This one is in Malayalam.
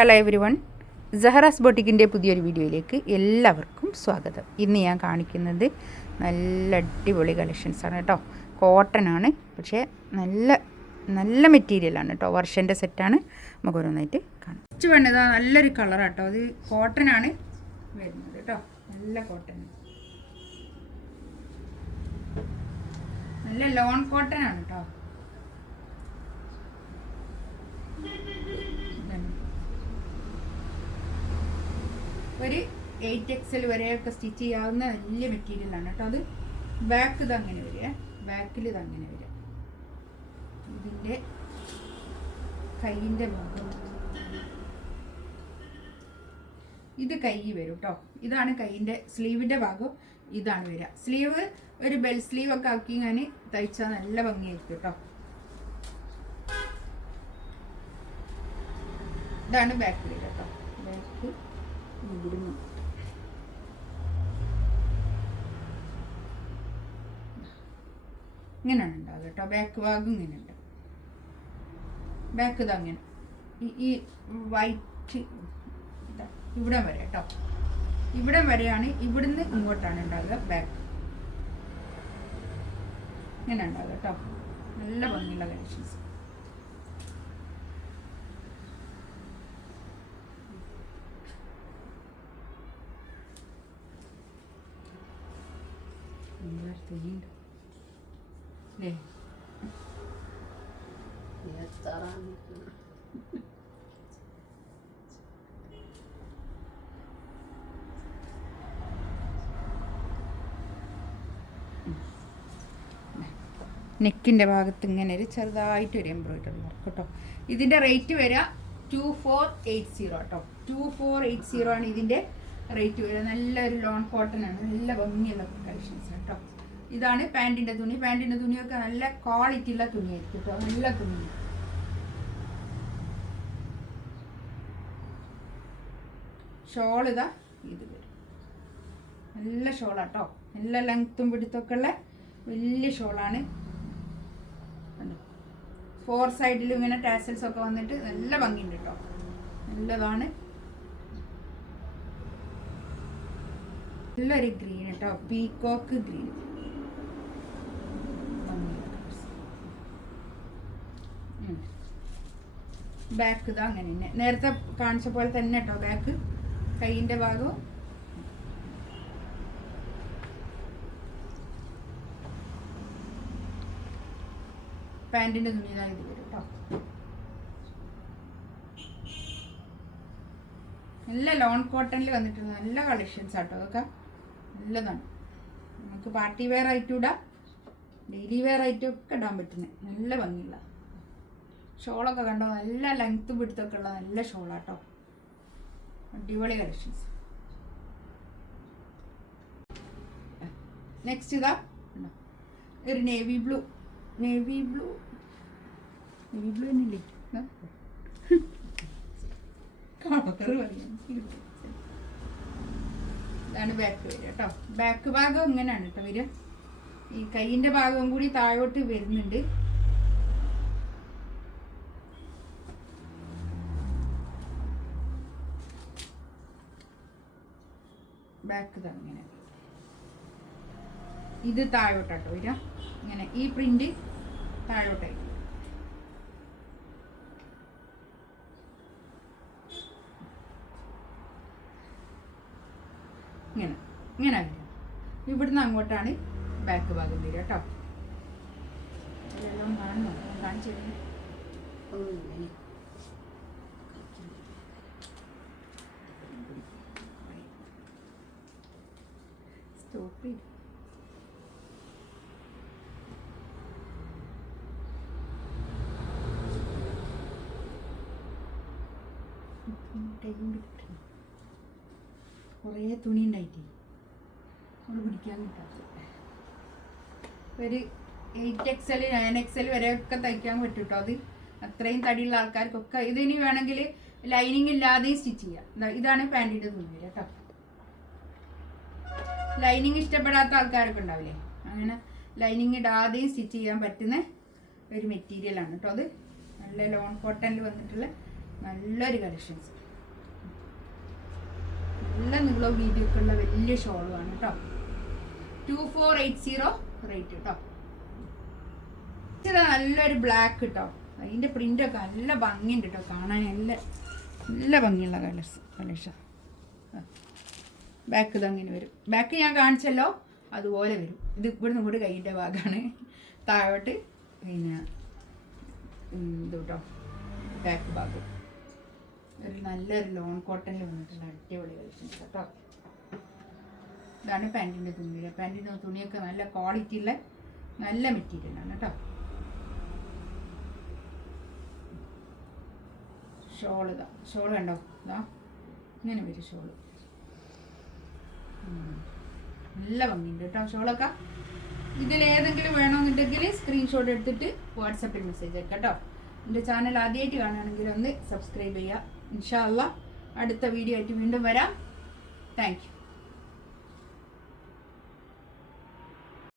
ഹലോ എവരി വൺ ജഹറാസ് ബൊട്ടിക്കിന്റെ പുതിയൊരു വീഡിയോയിലേക്ക് എല്ലാവർക്കും സ്വാഗതം. ഇന്ന് ഞാൻ കാണിക്കുന്നത് നല്ല അടിപൊളി കളക്ഷൻസാണ് കേട്ടോ. കോട്ടൺ ആണ്. പക്ഷേ നല്ല നല്ല മെറ്റീരിയലാണ് കേട്ടോ. വർഷന്റെ സെറ്റാണ് നമുക്ക് ഓരോന്നായിട്ട് കാണാം. ഫസ്റ്റ് വേണ്ടത് നല്ലൊരു കളറാണ് കേട്ടോ. അത് കോട്ടൺ ആണ് വരുന്നത് കേട്ടോ. നല്ല കോട്ടൺ നല്ല ലോൺ കോട്ടൺ ആണ് കേട്ടോ ഇതാണ്. ഒരു എയ്റ്റ് എക്സൽ വരെയൊക്കെ സ്റ്റിച്ച് ചെയ്യാവുന്ന വലിയ മെറ്റീരിയലാണ് കേട്ടോ. അത് ബാക്ക് ഇത് അങ്ങനെ വരിക. ബാക്കിൽ അങ്ങനെ വരിക. ഇതിന്റെ കൈയിന്റെ ഭാഗം ഇത് കൈ വരും കേട്ടോ ഇതാണ് കൈയിന്റെ സ്ലീവിന്റെ ഭാഗം. ഇതാണ് വരിക. സ്ലീവ് ഒരു ബെൽ സ്ലീവ് ഒക്കെ ആക്കി ഞാൻ തയ്ച്ചാൽ നല്ല ഭംഗിയായിരിക്കും കേട്ടോ ഇതാണ് ബാക്ക് ഇവിടുന്ന്. ഇങ്ങനെയാണ് ഉണ്ടാവുക കേട്ടോ. ബാക്ക് ഭാഗം ഇങ്ങനെ ഉണ്ട് ബാക്ക് ഇതങ്ങനെ ഈ- വൈറ്റ് ഇവിടെ വരെ കേട്ടോ. ഇവിടെ വരെയാണ് ഇവിടുന്ന് ഇങ്ങോട്ടാണ് ഉണ്ടാകുക ബാക്ക് ഇങ്ങനെ ഉണ്ടാവുക കേട്ടോ. നല്ല ഭംഗിയുള്ള കളക്ഷൻസ് അല്ലേ നെക്കിന്റെ ഭാഗത്ത് ഇങ്ങനെ ഒരു ചെറുതായിട്ട് ഒരു എംബ്രോയിഡറി വർക്ക് കേട്ടോ. ഇതിന്റെ റേറ്റ് വരിക ടു ഫോർ എയ്റ്റ് സീറോ കേട്ടോ ടു ഫോർ എയ്റ്റ് സീറോ ആണ് ഇതിന്റെ റേറ്റ് വരിക നല്ലൊരു ലോൺ കോട്ടൺ ആണ്. നല്ല ഭംഗിയുള്ള കളക്ഷൻസ് കേട്ടോ ഇതാണ് പാന്റിന്റെ തുണി. പാന്റിന്റെ തുണിയൊക്കെ നല്ല ക്വാളിറ്റി ഉള്ള തുണിയായിരിക്കും കേട്ടോ നല്ല തുണി. ഷോൾ ഇതാ. ഇത് വരും. നല്ല ഷോളാട്ടോ നല്ല ലെങ്ത്തും പിടുത്തൊക്കെ ഉള്ള വലിയ ഷോളാണ് ഫോർ സൈഡിലും ഇങ്ങനെ ടാസൽസ് ഒക്കെ വന്നിട്ട് നല്ല ഭംഗിയുണ്ട് കേട്ടോ നല്ലതാണ്. നല്ലൊരു ഗ്രീൻ കേട്ടോ പീകോക്ക് ഗ്രീൻ. ബാക്ക് ഇതാ അങ്ങനെ തന്നെ. നേരത്തെ കാണിച്ച പോലെ തന്നെ കേട്ടോ ബാക്ക് കൈയിന്റെ ഭാഗവും. പാന്റിന്റെ തുണിയിലാണ് ഇത് വരും നല്ല ലോൺ കോട്ടണിൽ വന്നിട്ടുള്ള നല്ല കളക്ഷൻസ് ആട്ടോ അതൊക്കെ. നല്ലതാണ്. നമുക്ക് പാർട്ടി വെയർ ആയിട്ടും ഇടാം. ഡെയിലി വെയർ ആയിട്ടും ഒക്കെ ഇടാൻ പറ്റുന്നത് നല്ല ഭംഗിയുള്ള. ഷോളൊക്കെ കണ്ടോ? നല്ല ലെങ്ത്ത് പിടുത്തൊക്കെ ഉള്ള നല്ല ഷോളാട്ടോ. അടിപൊളി കളക്ഷൻസ്. നെക്സ്റ്റ് ഇതാ? ഒരു navy blue navy blue navy blue തന്നെ ഇല്ലേ? കളർ പറയാം. ഇതാണ് ബാക്ക് വരിക കേട്ടോ. ബാക്ക് ഭാഗം ഇങ്ങനെയാണ് കേട്ടോ വരിക. ഈ കൈയിന്റെ ഭാഗവും കൂടി താഴോട്ട് വരുന്നുണ്ട്. ബാക്ക് ഇങ്ങനെ. ഇത് താഴോട്ടാട്ടോ വരിക. ഇങ്ങനെ ഈ പ്രിന്റ് താഴോട്ടായി ഇങ്ങനെ ഇങ്ങനെ വരിക. ഇവിടുന്ന് അങ്ങോട്ടാണ് ബാക്ക് ഭാഗം വരിക കേട്ടോ. ഇതെല്ലാം കാണുന്നു? കാണിച്ചു സ്റ്റോപ്പ് ചെയ്തു. കുറേ തുണി ഉണ്ടായിട്ടേ നമ്മൾ പിടിക്കാൻ കിട്ടാത്ത ഒരു എയ്റ്റ് എക്സൽ നയൻ എക്സൽ വരെയൊക്കെ തയ്ക്കാൻ പറ്റും കേട്ടോ അത്? അത്രയും തടിയുള്ള ആൾക്കാർക്കൊക്കെ. ഇതിനി വേണമെങ്കിൽ ലൈനിങ് ഇല്ലാതെയും സ്റ്റിച്ച് ചെയ്യാം. ഇതാണ് പാന്റിന്റെ തുണി കേട്ടോ ലൈനിങ് ഇഷ്ടപ്പെടാത്ത ആൾക്കാരൊക്കെ ഉണ്ടാവില്ലേ? അങ്ങനെ ലൈനിങ് ഇടാതെയും സ്റ്റിച്ച് ചെയ്യാൻ പറ്റുന്ന ഒരു മെറ്റീരിയലാണ് കേട്ടോ അത്. നല്ല ലോൺ കോട്ടണിൽ വന്നിട്ടുള്ള നല്ലൊരു കളക്ഷൻസ് നല്ല നീളവും വീതിയൊക്കെ ഉള്ള വലിയ ഷോളുമാണ് കേട്ടോ two four eight zero rate കേട്ടോ ഇത് നല്ലൊരു ബ്ലാക്ക് കേട്ടോ അതിന്റെ പ്രിന്റൊക്കെ നല്ല ഭംഗിയുണ്ട് കേട്ടോ കാണാൻ. നല്ല നല്ല ഭംഗിയുള്ള കളേഴ്സ് കളേഴ്സ് ബാക്ക് ഇത് അങ്ങനെ വരും. ബാക്ക് ഞാൻ കാണിച്ചല്ലോ. അതുപോലെ വരും. ഇത് ഇവിടുന്ന് കൂടി കൈയിന്റെ ഭാഗമാണ് താഴോട്ട് പിന്നെ ഇത് കേട്ടോ ബാക്ക് ഭാഗം. ഒരു നല്ലൊരു ലോൺ കോട്ടണിൽ വന്നിട്ടുള്ള അടിപൊളി കളക്ഷൻസ് കേട്ടോ. ഇതാണ് പാന്റിന്റെ തുണി. പാന്റിന്റെ തുണിയൊക്കെ നല്ല ക്വാളിറ്റി ഉള്ള നല്ല മെറ്റീരിയലാണ് കേട്ടോ. ഷോൾ ഇതാ. ഷോൾ കണ്ടോ? ഇതാ. ഇങ്ങനെ വരും ഷോൾ നല്ല ഭംഗിയുണ്ട് കേട്ടോ ഷോളൊക്കെ. ഇതിൽ ഏതെങ്കിലും വേണമെന്നുണ്ടെങ്കിൽ സ്ക്രീൻഷോട്ട് എടുത്തിട്ട് വാട്സപ്പിൽ മെസ്സേജ് അയക്കാം കേട്ടോ. എന്റെ ചാനൽ ആദ്യമായിട്ട് കാണുകയാണെങ്കിൽ ഒന്ന് സബ്സ്ക്രൈബ് ചെയ്യുക. ഇൻഷാല്ല അടുത്ത വീഡിയോ ആയിട്ട് വീണ്ടും വരാം. താങ്ക്